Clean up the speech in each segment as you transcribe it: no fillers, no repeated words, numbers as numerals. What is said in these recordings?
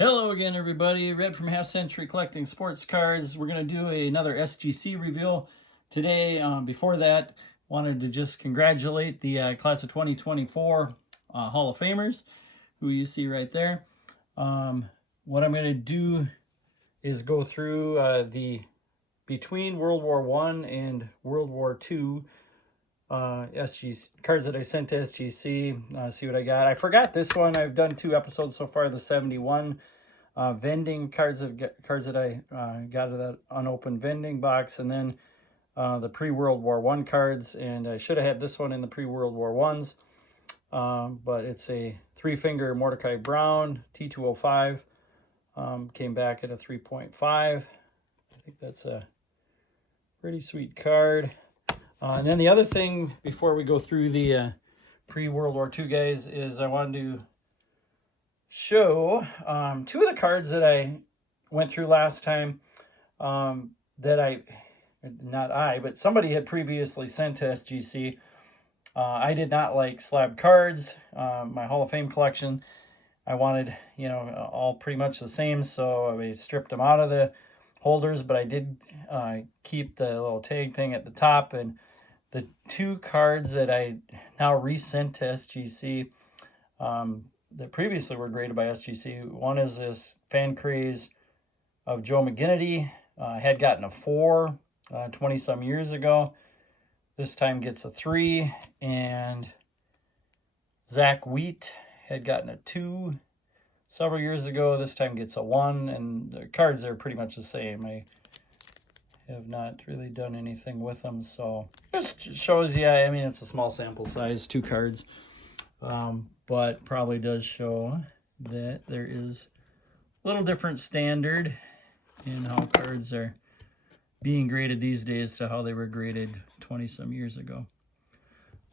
Hello again, everybody. Red from Half Century Collecting Sports Cards. We're going to do another SGC reveal today. Before that, wanted to just congratulate the class of 2024 Hall of Famers, who you see right there. What I'm going to do is go through the between World War I and World War II SGC cards that I sent to SGC, see what I got. I forgot this one. I've done 2 episodes so far, the 71 vending cards that I got out of that unopened vending box, and then the pre-World War I cards, and I should have had this one in the pre-World War I's, but it's a 3-finger Mordecai Brown T205, came back at a 3.5. I think that's a pretty sweet card. And then the other thing before we go through the pre-World War II guys is I wanted to show 2 of the cards that I went through last time that but somebody had previously sent to SGC. I did not like slab cards. My Hall of Fame collection, I wanted, all pretty much the same, so I stripped them out of the holders, but I did keep the little tag thing at the top. And the 2 cards that I now resent to SGC that previously were graded by SGC, one is this Fan Craze of Joe McGinnity. Had gotten a 4 20-some years ago. This time gets a 3. And Zach Wheat had gotten a 2 several years ago. This time gets a 1. And the cards are pretty much the same. I have not really done anything with them, so just shows you, it's a small sample size, 2 cards, but probably does show that there is a little different standard in how cards are being graded these days to how they were graded 20-some years ago.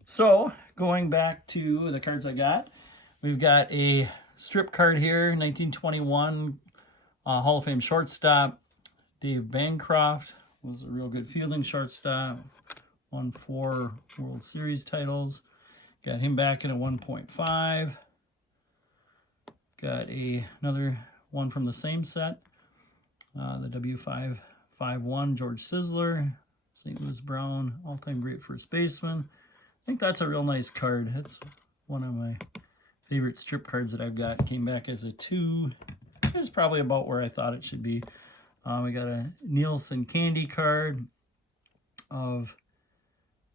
So going back to the cards I got, we've got a strip card here, 1921 Hall of Fame shortstop Dave Bancroft. Was a real good fielding shortstop, won 4 World Series titles. Got him back in a 1.5. Got another one from the same set, the W551 George Sizzler, St. Louis Brown, all-time great first baseman. I think that's a real nice card. That's one of my favorite strip cards that I've got. Came back as a 2. It's probably about where I thought it should be. We got a Nielsen Candy card of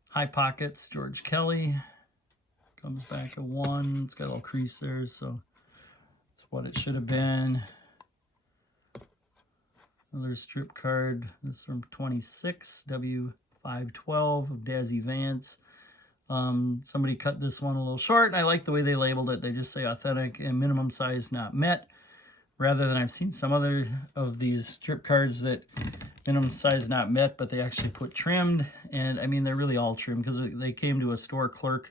High Pockets, George Kelly. Comes back a 1. It's got a little crease there, so it's what it should have been. Another strip card. This is from 26, W512 of Dazzy Vance. Somebody cut this one a little short, and I like the way they labeled it. They just say authentic and minimum size not met, rather than I've seen some other of these strip cards that minimum size not met, but they actually put trimmed. And they're really all trimmed because they came to a store clerk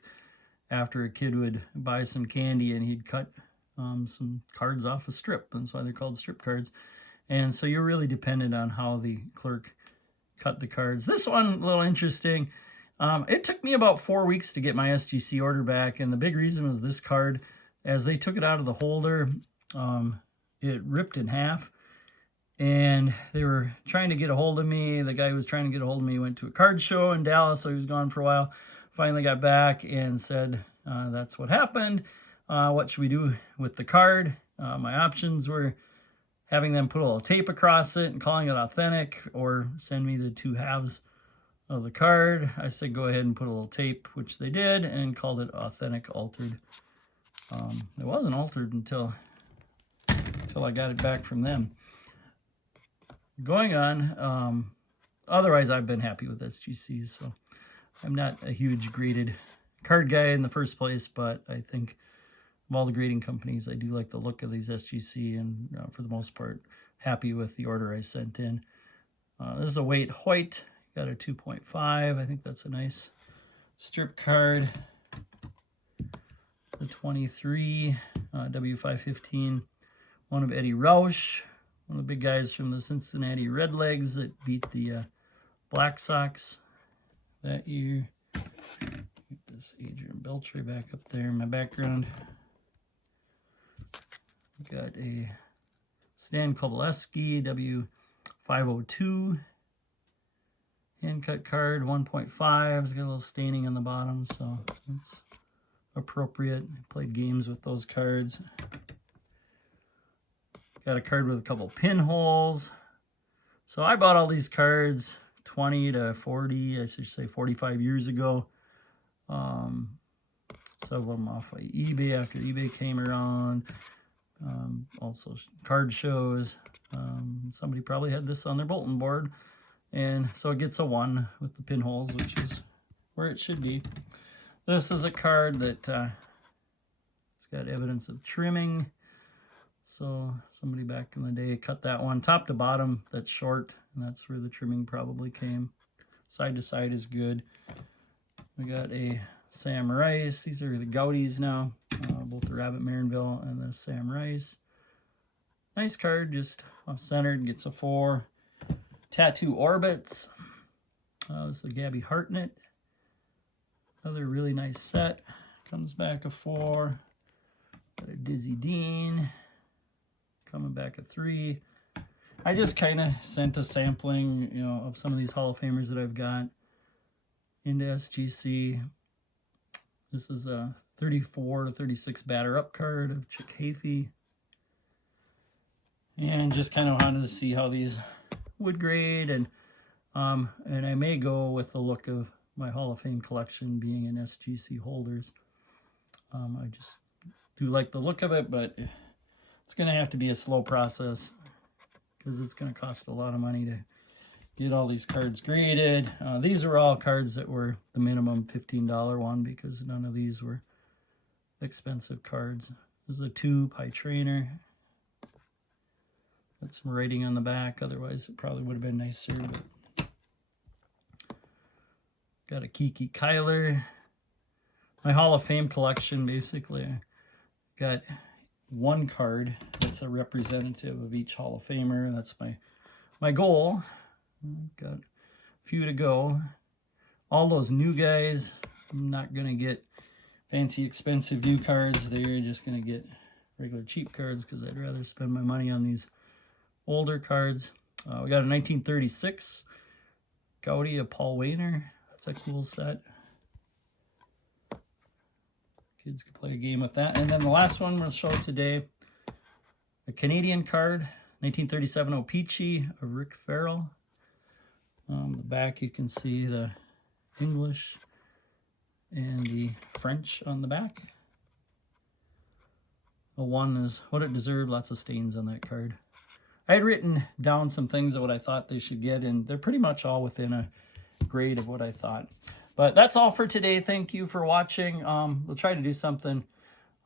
after a kid would buy some candy and he'd cut some cards off a strip. That's why they're called strip cards. And so you're really dependent on how the clerk cut the cards. This one, a little interesting. It took me about 4 weeks to get my SGC order back. And the big reason was this card, as they took it out of the holder, it ripped in half, and they were trying to get a hold of me. The guy who was trying to get a hold of me went to a card show in Dallas, so he was gone for a while. Finally got back and said, that's what happened. What should we do with the card? My options were having them put a little tape across it and calling it authentic, or send me the 2 halves of the card. I said go ahead and put a little tape, which they did, and called it authentic altered. It wasn't altered until I got it back from them. Going on, otherwise I've been happy with SGC, so I'm not a huge graded card guy in the first place, but I think of all the grading companies, I do like the look of these SGC, and for the most part, happy with the order I sent in. This is a Waite Hoyt, got a 2.5. I think that's a nice strip card. The 23 W515. One of Eddie Roush, one of the big guys from the Cincinnati Redlegs that beat the Black Sox that year. Get this Adrian Beltre back up there in my background. Got a Stan Kowaleski, W502. Hand cut card, 1.5. It's got a little staining on the bottom, so it's appropriate. Played games with those cards. Got a card with a couple pinholes. So I bought all these cards 20 to 40, I should say 45 years ago. Some of them off of eBay after eBay came around. Also card shows. Somebody probably had this on their bulletin board. And so it gets a 1 with the pinholes, which is where it should be. This is a card that it's got evidence of trimming. So somebody back in the day cut that one top to bottom. That's short, and that's where the trimming probably came. Side to side is good. We got a Sam Rice. These are the Goudies now, both the Rabbit Marinville and the Sam Rice. Nice card, just off-centered, gets a 4. Tattoo Orbits. This is a Gabby Hartnett. Another really nice set. Comes back a 4. Got a Dizzy Dean. Coming back a 3. I just kind of sent a sampling, of some of these Hall of Famers that I've got into SGC. This is a 34 to 36 batter up card of Chick Hafey. And just kind of wanted to see how these would grade, and I may go with the look of my Hall of Fame collection being in SGC holders. I just do like the look of it, but it's going to have to be a slow process because it's going to cost a lot of money to get all these cards graded. These are all cards that were the minimum $15 one because none of these were expensive cards. This is a 2 Pie Trainer. Got some writing on the back, otherwise it probably would have been nicer. But got a Kiki Kyler. My Hall of Fame collection, basically, I got 1 card that's a representative of each Hall of Famer. That's my goal. Got a few to go. All those new guys, I'm not going to get fancy expensive new cards. They're just going to get regular cheap cards because I'd rather spend my money on these older cards. We got a 1936 Gaudi of Paul Wainer. That's a cool set. Kids can play a game with that. And then the last one we'll show today, a Canadian card, 1937 O-Pee-Chee of Rick Farrell. On the back you can see the English and the French on the back. A 1 is what it deserved. Lots of stains on that card. I had written down some things of what I thought they should get, and they're pretty much all within a grade of what I thought. But that's all for today. Thank you for watching. We'll try to do something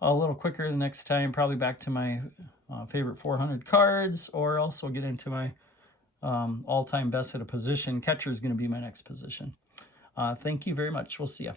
a little quicker the next time, probably back to my favorite 400 cards, or also get into my all-time best at a position. Catcher is going to be my next position. Thank you very much. We'll see ya.